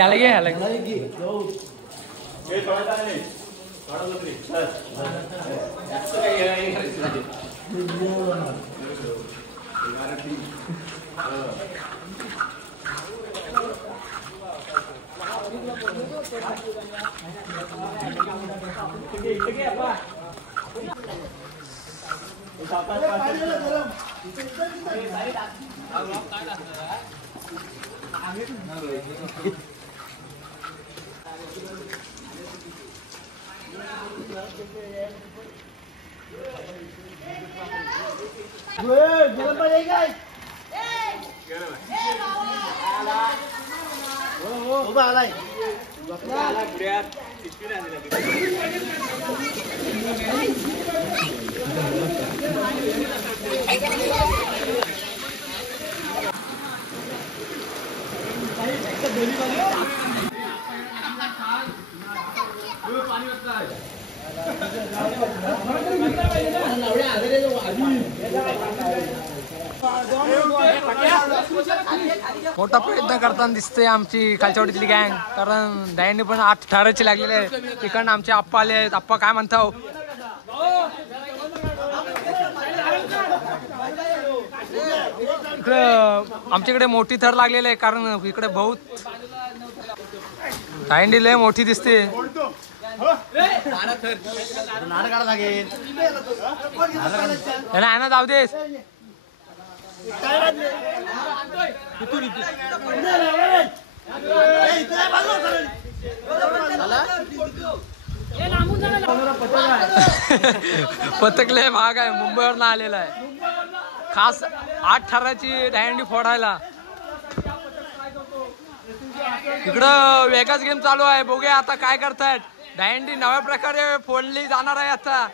అలాగే मोठा प्रयत्न करताना दिसते आमची खालच्यावाडीतली गँग, कारण दह्यांनी पण 8 ठाराचे लागलेले आहे. तिकडनं आमचे आप्पा आले आहेत. आप्पा काय म्हणताव? इकडं आमच्याकडे मोठी थर लागलेली आहे, कारण इकडे बहुत दहीहंडी लय मोठी दिसते. ना जाऊ देस. पथकले भाग आहे, मुंबईवरून आलेला आहे खास 8 ठाराची दहीहंडी फोडायला. इकडं वेगळाच गेम चालू आहे. बघूया आता काय करतायत. दहीहंडी नव्या प्रकारे फोडली जाणार आहे आता.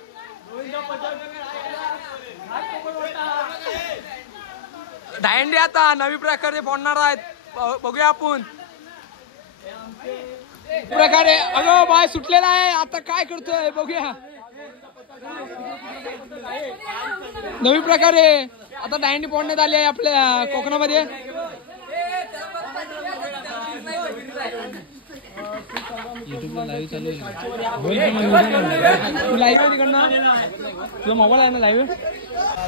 दहीहंडी आता नवी प्रकारे फोडणार आहेत. बघूया आपण प्रकारे. अगं बाय सुटलेला आहे. आता काय करतोय बघूया. नवी प्रकारे आता दहीहंडी फोडण्यात आली आहे आपल्या कोकणामध्ये. लाईव्ह चालू तुझा मोबाईल आहे ना लाईव्ह.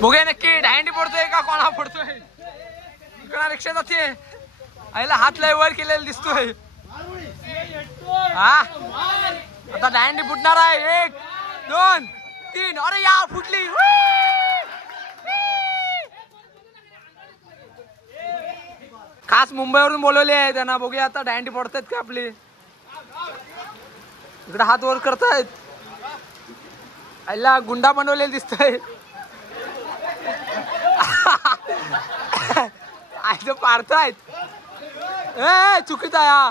बघूया नक्की दहीहंडी पडतोय का कोणा पडतोय. इकडं रिक्षा जाते. आईला हात लय वर केलेला दिसतोय. हा आता दहीहंडी फुटणार आहे. 1 2 3. अरे या फुटली. खास मुंबईवरून बोलवले आहे त्यांना. बघूया आता दहीहंडी पडतायत का आपली. इकडे हात वर करतायत. आईला गुंडा बनवलेला दिसतोय. आईला पाडतायत. चुकीचा या.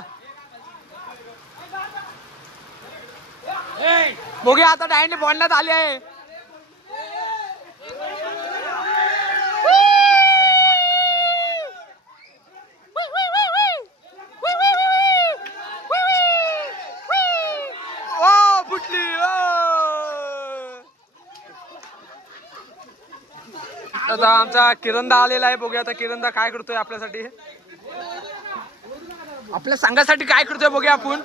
बघूया आता दहीहंडी फोडण्यात आली आहे. आता आमचा किरणदा आलेला आहे. बघूया आता किरणदा काय करतोय आपल्यासाठी, आपल्या संघासाठी काय करतोय बघूया आपण.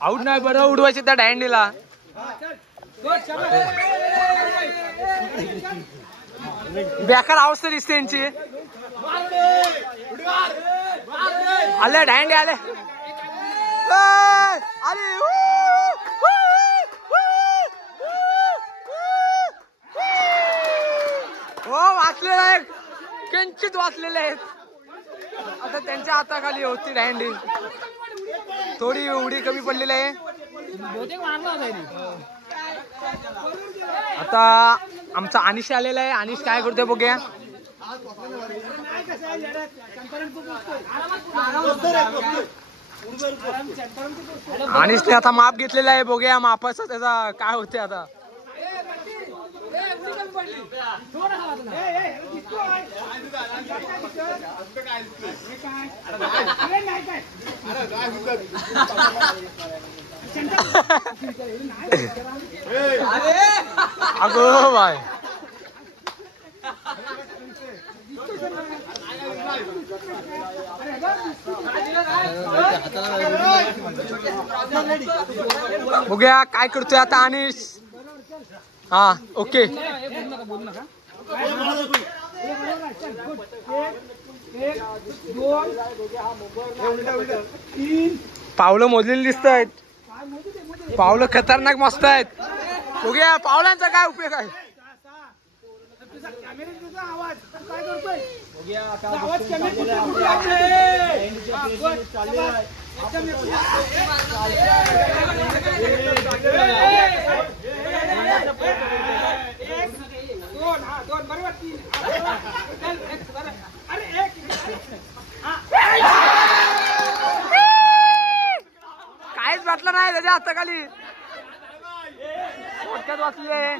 आऊट नाही बरं उडवायचे त्या दहीहंडीला. बेकार अवस्था दिसते यांची. आले दहीहंडी आले. हो वाचलेला आहे. किंचित वाचलेले आहेत. आता त्यांच्या हाताखाली होती दहीहंडी. थोडी उडी कमी पडलेली आहे. आता आमचा अनिश आलेला आहे. अनिश काय करतोय बघूया. अनिशने आता माप घेतलेला आहे. बघूया मापाचा त्याचा काय होते आता. अगो बाय बघूया काय करतोय आता अनिश. हा ओके. पावलं मोजलेली दिसत आहेत. पावलं खतरनाक मस्त आहेत. बघूया पावलांचा काय उपयोग आहे. काहीच वाटलं नाही त्याच्या हाताखाली. पोटक्यात वाचले.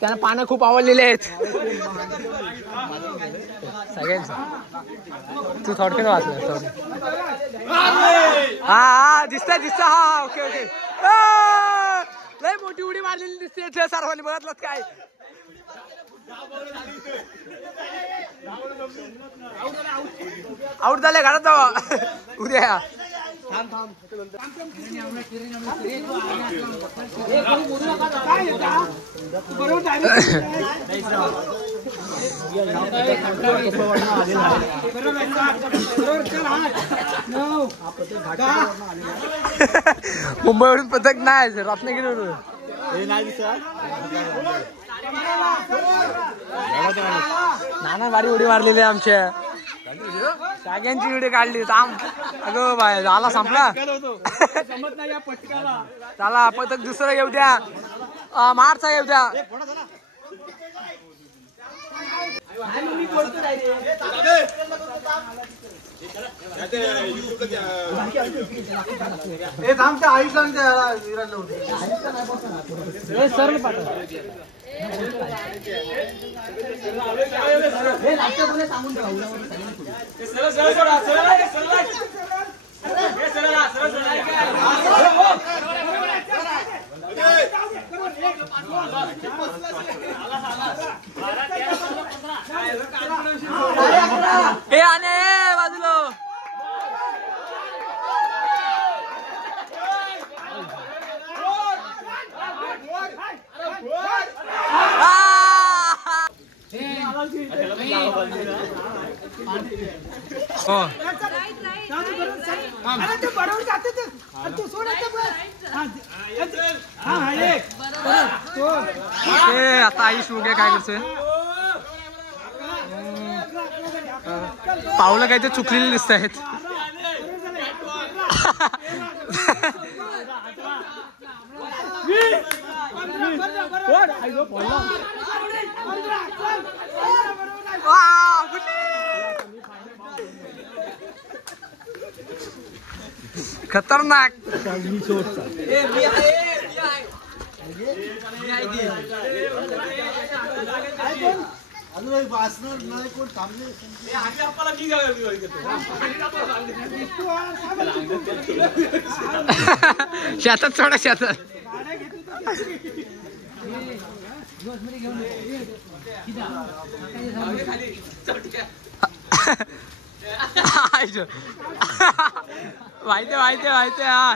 त्यांना पानं खूप आवडलेले आहेत सगळ्यांचं. तू थोडक्यात वाचलं. हा दिसतंय दिसत. हा ओके ओके. लय मोठी उडी मारलेली दिसते सर्वांनी बघितलं काय. आउट झाले घरात जावा उद्या. मुंबईवरून पथक नाही रत्नागिरीवरून. नाना भारी उडी मारलेली आमच्या सगळ्यांची उडी काढली. अगं बाय झाला संपला. चला पथक दुसरं येऊ द्या. मार्चचा येऊ द्या. बाजूला आता आयुष उगे काय करतोय. पावलं काही ते चुकलेली दिसत आहेत. खतरनाक. शेतात सोडा शेतात. माहिती माहिती माहिती. हा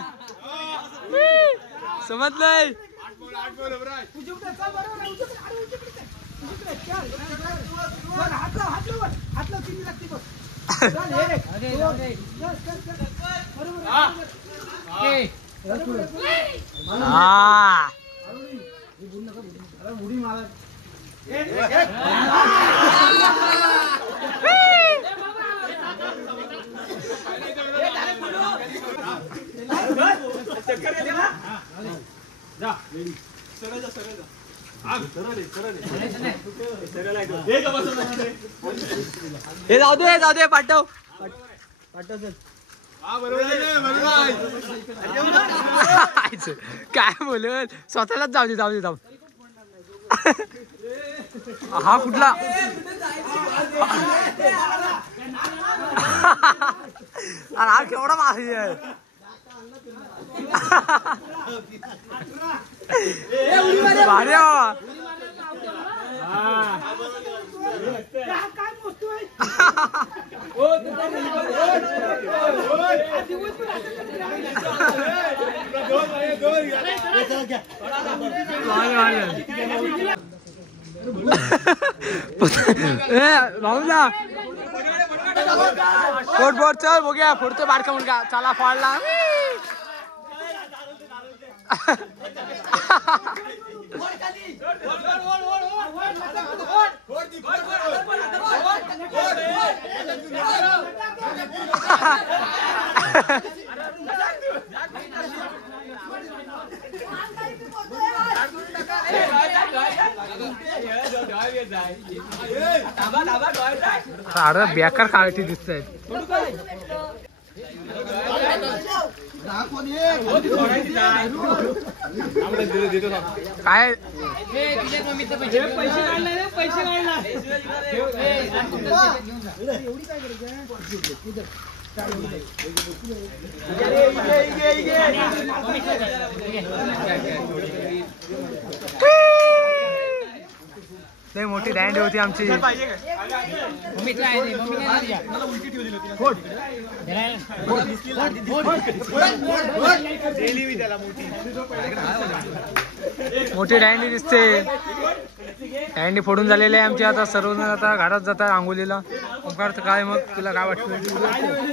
समजलंय. हे जाऊ दे पाठव पाठव. जायचं काय बोलत स्वतःलाच जाऊ दे जाऊ हा कुठला अरे हा केवढा मारी आहे भारी आहे भाऊला फोट चल बघूया फोडतो बारका मुलगा चला फाडला अरे बेकार काळटी दिसत आहेत काय लय मोठी दँड होती आमची मोठी दँडी दिसते दँडी फोडून झालेली आहे आमची आता सर्वजण आता घाटात जातात आंघोलीला ओंकार काय मग तुला काय वाटतं